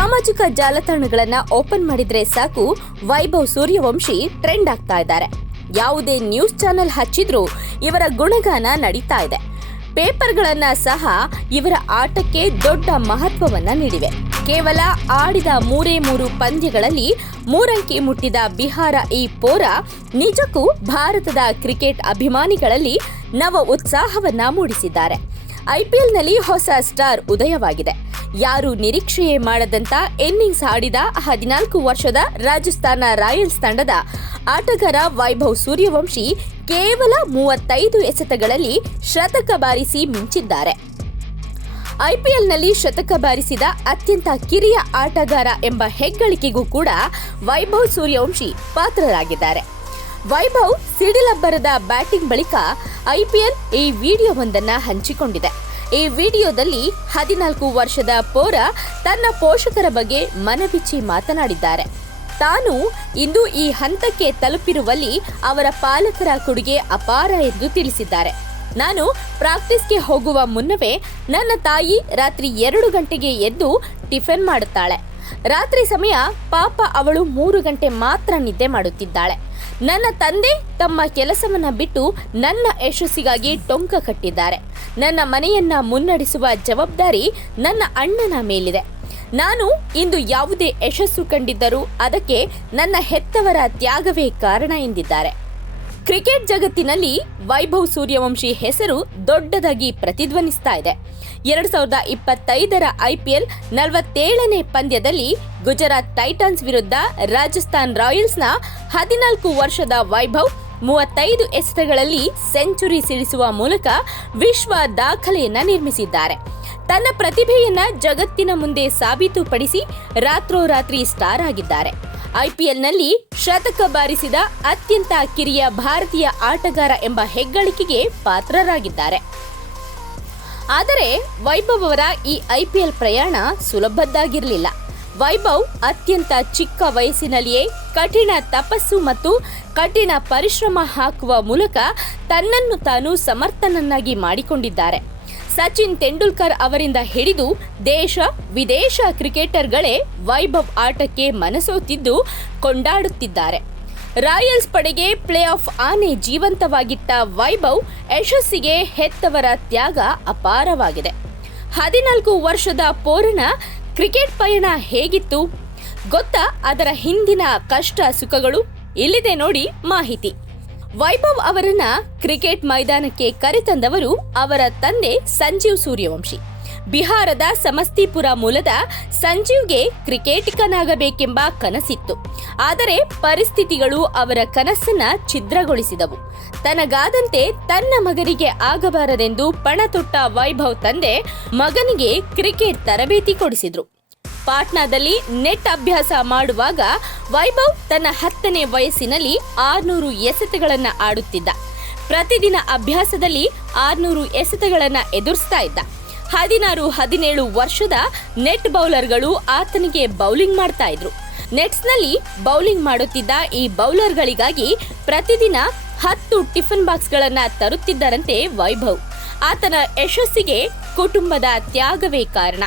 ಸಾಮಾಜಿಕ ಜಾಲತಾಣಗಳನ್ನ ಓಪನ್ ಮಾಡಿದ್ರೆ ಸಾಕು ವೈಭವ್ ಸೂರ್ಯವಂಶಿ ಟ್ರೆಂಡ್ ಆಗ್ತಾ ಇದ್ದಾರೆ. ಯಾವುದೇ ನ್ಯೂಸ್ ಚಾನೆಲ್ ಹಚ್ಚಿದ್ರೂ ಇವರ ಗುಣಗಾನ ನಡೀತಾ ಇದೆ. ಪೇಪರ್ಗಳನ್ನ ಸಹ ಇವರ ಆಟಕ್ಕೆ ದೊಡ್ಡ ಮಹತ್ವವನ್ನ ನೀಡಿವೆ. ಕೇವಲ ಆಡಿದ 3 ಪಂದ್ಯಗಳಲ್ಲಿ 3 ಅಂಕಿ ಮುಟ್ಟಿದ ಬಿಹಾರ ಈ ಪೋರ ನಿಜಕ್ಕೂ ಭಾರತದ ಕ್ರಿಕೆಟ್ ಅಭಿಮಾನಿಗಳಲ್ಲಿ ನವ ಉತ್ಸಾಹವನ್ನ ಮೂಡಿಸಿದ್ದಾರೆ. ಐಪಿಎಲ್ನಲ್ಲಿ ಹೊಸ ಸ್ಟಾರ್ ಉದಯವಾಗಿದೆ. ಯಾರು ನಿರೀಕ್ಷೆಯೇ ಮಾಡದಂತ ಇನ್ನಿಂಗ್ಸ್ ಆಡಿದ 14 ವರ್ಷದ ರಾಜಸ್ಥಾನ ರಾಯಲ್ಸ್ ತಂಡದ ಆಟಗಾರ ವೈಭವ್ ಸೂರ್ಯವಂಶಿ ಕೇವಲ 35 ಎಸೆತಗಳಲ್ಲಿ ಶತಕ ಬಾರಿಸಿ ಮಿಂಚಿದ್ದಾರೆ. ಐಪಿಎಲ್ನಲ್ಲಿ ಶತಕ ಬಾರಿಸಿದ ಅತ್ಯಂತ ಕಿರಿಯ ಆಟಗಾರ ಎಂಬ ಹೆಗ್ಗಳಿಕೆಗೂ ಕೂಡ ವೈಭವ್ ಸೂರ್ಯವಂಶಿ ಪಾತ್ರರಾಗಿದ್ದಾರೆ. ವೈಭವ್ ಸಿಡಿಲಬ್ಬರದ ಬ್ಯಾಟಿಂಗ್ ಬಳಿಕ ಐಪಿಎಲ್ ಈ ವಿಡಿಯೋವೊಂದನ್ನು ಹಂಚಿಕೊಂಡಿದೆ. ಈ ವಿಡಿಯೋದಲ್ಲಿ 14 ವರ್ಷದ ಪೋರ ತನ್ನ ಪೋಷಕರ ಬಗ್ಗೆ ಮನಬಿಚ್ಚಿ ಮಾತನಾಡಿದ್ದಾರೆ. ತಾನು ಇಂದು ಈ ಹಂತಕ್ಕೆ ತಲುಪಿರುವಲ್ಲಿ ಅವರ ಪಾಲಕರ ಕೊಡುಗೆ ಅಪಾರ ಎಂದು ತಿಳಿಸಿದ್ದಾರೆ. ನಾನು ಪ್ರಾಕ್ಟೀಸ್ಗೆ ಹೋಗುವ ಮುನ್ನವೇ ನನ್ನ ತಾಯಿ ರಾತ್ರಿ 2 ಗಂಟೆಗೆ ಎದ್ದು ಟಿಫನ್ ಮಾಡುತ್ತಾಳೆ. ರಾತ್ರಿ ಸಮಯ ಪಾಪ ಅವಳು 3 ಗಂಟೆ ಮಾತ್ರ ನಿದ್ದೆ ಮಾಡುತ್ತಿದ್ದಾಳೆ. ನನ್ನ ತಂದೆ ತಮ್ಮ ಕೆಲಸವನ್ನ ಬಿಟ್ಟು ನನ್ನ ಯಶಸ್ಸಿಗಾಗಿ ಟೊಂಕ ಕಟ್ಟಿದ್ದಾರೆ. ನನ್ನ ಮನೆಯನ್ನ ಮುನ್ನಡೆಸುವ ಜವಾಬ್ದಾರಿ ನನ್ನ ಅಣ್ಣನ ಮೇಲಿದೆ. ನಾನು ಇಂದು ಯಾವುದೇ ಯಶಸ್ಸು ಕಂಡಿದ್ದರೂ ಅದಕ್ಕೆ ನನ್ನ ಹೆತ್ತವರ ತ್ಯಾಗವೇ ಕಾರಣ ಎಂದಿದ್ದಾರೆ. ಕ್ರಿಕೆಟ್ ಜಗತ್ತಿನಲ್ಲಿ ವೈಭವ್ ಸೂರ್ಯವಂಶಿ ಹೆಸರು ದೊಡ್ಡದಾಗಿ ಪ್ರತಿಧ್ವನಿಸ್ತಾ ಇದೆ. 2025ರ ಐಪಿಎಲ್ 47ನೇ ಪಂದ್ಯದಲ್ಲಿ ಗುಜರಾತ್ ಟೈಟನ್ಸ್ ವಿರುದ್ಧ ರಾಜಸ್ಥಾನ್ ರಾಯಲ್ಸ್ನ 14 ವರ್ಷದ ವೈಭವ್ 35 ಎಸೆತಗಳಲ್ಲಿ ಸೆಂಚುರಿ ಸಿಡಿಸುವ ಮೂಲಕ ವಿಶ್ವ ದಾಖಲೆಯನ್ನ ನಿರ್ಮಿಸಿದ್ದಾರೆ. ತನ್ನ ಪ್ರತಿಭೆಯನ್ನ ಜಗತ್ತಿನ ಮುಂದೆ ಸಾಬೀತುಪಡಿಸಿ ರಾತ್ರೋರಾತ್ರಿ ಸ್ಟಾರ್ ಆಗಿದ್ದಾರೆ. ಐಪಿಎಲ್ನಲ್ಲಿ ಶತಕ ಬಾರಿಸಿದ ಅತ್ಯಂತ ಕಿರಿಯ ಭಾರತೀಯ ಆಟಗಾರ ಎಂಬ ಹೆಗ್ಗಳಿಕೆಗೆ ಪಾತ್ರರಾಗಿದ್ದಾರೆ. ಆದರೆ ವೈಭವ್ ಅವರ ಈ ಐಪಿಎಲ್ ಪ್ರಯಾಣ ಸುಲಭದ್ದಾಗಿರಲಿಲ್ಲ. ವೈಭವ್ ಅತ್ಯಂತ ಚಿಕ್ಕ ವಯಸ್ಸಿನಲ್ಲಿಯೇ ಕಠಿಣ ತಪಸ್ಸು ಮತ್ತು ಕಠಿಣ ಪರಿಶ್ರಮ ಹಾಕುವ ಮೂಲಕ ತನ್ನನ್ನು ತಾನು ಸಮರ್ಥನನ್ನಾಗಿ ಮಾಡಿಕೊಂಡಿದ್ದಾರೆ. ಸಚಿನ್ ತೆಂಡೂಲ್ಕರ್ ಅವರಿಂದ ಹಿಡಿದು ದೇಶ ವಿದೇಶ ಕ್ರಿಕೆಟರ್ಗಳೇ ವೈಭವ್ ಆಟಕ್ಕೆ ಮನಸೋತಿದ್ದು ಕೊಂಡಾಡುತ್ತಿದ್ದಾರೆ. ರಾಯಲ್ಸ್ ಪಡೆಗೆ ಪ್ಲೇ ಆಫ್ ಆನೆ ಜೀವಂತವಾಗಿಟ್ಟ ವೈಭವ್ ಯಶಸ್ಸಿಗೆ ಹೆತ್ತವರ ತ್ಯಾಗ ಅಪಾರವಾಗಿದೆ. 14 ವರ್ಷದ ಪೋರನ ಕ್ರಿಕೆಟ್ ಪಯಣ ಹೇಗಿತ್ತು ಗೊತ್ತಾ? ಅದರ ಹಿಂದಿನ ಕಷ್ಟ ಸುಖಗಳು ಇಲ್ಲಿದೆ ನೋಡಿ ಮಾಹಿತಿ. ವೈಭವ್ ಅವರನ್ನ ಕ್ರಿಕೆಟ್ ಮೈದಾನಕ್ಕೆ ಕರೆತಂದವರು ಅವರ ತಂದೆ ಸಂಜೀವ್ ಸೂರ್ಯವಂಶಿ. ಬಿಹಾರದ ಸಮಸ್ತಿಪುರ ಮೂಲದ ಸಂಜೀವ್ಗೆ ಕ್ರಿಕೆಟಿಗನಾಗಬೇಕೆಂಬ ಕನಸಿತ್ತು. ಆದರೆ ಪರಿಸ್ಥಿತಿಗಳು ಅವರ ಕನಸನ್ನ ಛಿದ್ರಗೊಳಿಸಿದವು. ತನಗಾದಂತೆ ತನ್ನ ಮಗನಿಗೆ ಆಗಬಾರದೆಂದು ಪಣತೊಟ್ಟ ವೈಭವ್ ತಂದೆ ಮಗನಿಗೆ ಕ್ರಿಕೆಟ್ ತರಬೇತಿ ಕೊಡಿಸಿದ್ರು. ಪಾಟ್ನಾದಲ್ಲಿ ನೆಟ್ ಅಭ್ಯಾಸ ಮಾಡುವಾಗ ವೈಭವ್ ತನ್ನ 10ನೇ ವಯಸ್ಸಿನಲ್ಲಿ 600 ಎಸೆತಗಳನ್ನ ಆಡುತ್ತಿದ್ದ. ಪ್ರತಿದಿನ ಅಭ್ಯಾಸದಲ್ಲಿ 600 ಎಸೆತಗಳನ್ನ ಎದುರಿಸ್ತಾ ಇದ್ದ. 16-17 ವರ್ಷದ ನೆಟ್ ಬೌಲರ್ಗಳು ಆತನಿಗೆ ಬೌಲಿಂಗ್ ಮಾಡ್ತಾ ಇದ್ರು. ನೆಟ್ಸ್ನಲ್ಲಿ ಬೌಲಿಂಗ್ ಮಾಡುತ್ತಿದ್ದ ಈ ಬೌಲರ್ಗಳಿಗಾಗಿ ಪ್ರತಿದಿನ 10 ಟಿಫನ್ ಬಾಕ್ಸ್ಗಳನ್ನ ತರುತ್ತಿದ್ದರಂತೆ ವೈಭವ್. ಆತನ ಯಶಸ್ಸಿಗೆ ಕುಟುಂಬದ ತ್ಯಾಗವೇ ಕಾರಣ.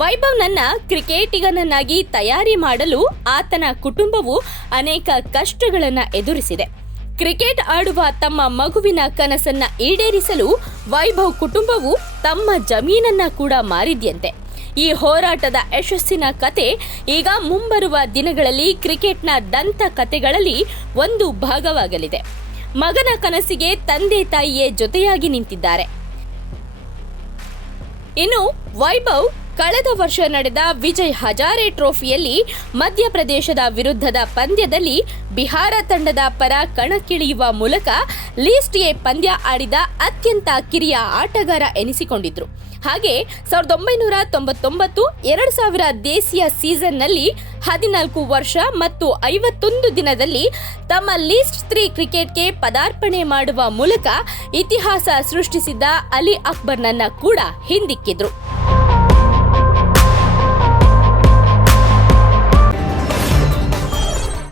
ವೈಭವ್ನನ್ನ ಕ್ರಿಕೆಟಿಗನನ್ನಾಗಿ ತಯಾರಿ ಮಾಡಲು ಆತನ ಕುಟುಂಬವು ಅನೇಕ ಕಷ್ಟಗಳನ್ನು ಎದುರಿಸಿದೆ. ಕ್ರಿಕೆಟ್ ಆಡುವ ತಮ್ಮ ಮಗುವಿನ ಕನಸನ್ನ ಈಡೇರಿಸಲು ವೈಭವ್ ಕುಟುಂಬವು ತಮ್ಮ ಜಮೀನನ್ನ ಕೂಡ ಮಾರಿದ್ಯಂತೆ. ಈ ಹೋರಾಟದ ಯಶಸ್ಸಿನ ಕತೆ ಈಗ ಮುಂಬರುವ ದಿನಗಳಲ್ಲಿ ಕ್ರಿಕೆಟ್ನ ದಂತ ಕತೆಗಳಲ್ಲಿ ಒಂದು ಭಾಗವಾಗಲಿದೆ. ಮಗನ ಕನಸಿಗೆ ತಂದೆ ತಾಯಿಯೇ ಜೊತೆಯಾಗಿ ನಿಂತಿದ್ದಾರೆ. ಇನ್ನು ವೈಭವ್ ಕಳೆದ ವರ್ಷ ನಡೆದ ವಿಜಯ್ ಹಜಾರೆ ಟ್ರೋಫಿಯಲ್ಲಿ ಮಧ್ಯಪ್ರದೇಶದ ವಿರುದ್ಧದ ಪಂದ್ಯದಲ್ಲಿ ಬಿಹಾರ ತಂಡದ ಪರ ಕಣಕ್ಕಿಳಿಯುವ ಮೂಲಕ ಲೀಸ್ಟ್ ಎ ಪಂದ್ಯ ಆಡಿದ ಅತ್ಯಂತ ಕಿರಿಯ ಆಟಗಾರ ಎನಿಸಿಕೊಂಡಿದ್ರು. ಹಾಗೆ 1999, 2000 ದೇಶೀಯ ಸೀಸನ್ನಲ್ಲಿ 14 ವರ್ಷ ಮತ್ತು 51 ದಿನದಲ್ಲಿ ತಮ್ಮ ಲೀಸ್ಟ್ 3 ಕ್ರಿಕೆಟ್ಗೆ ಪದಾರ್ಪಣೆ ಮಾಡುವ ಮೂಲಕ ಇತಿಹಾಸ ಸೃಷ್ಟಿಸಿದ್ದ ಅಲಿ ಅಕ್ಬರ್ನನ್ನ ಕೂಡ ಹಿಂದಿಕ್ಕಿದ್ರು.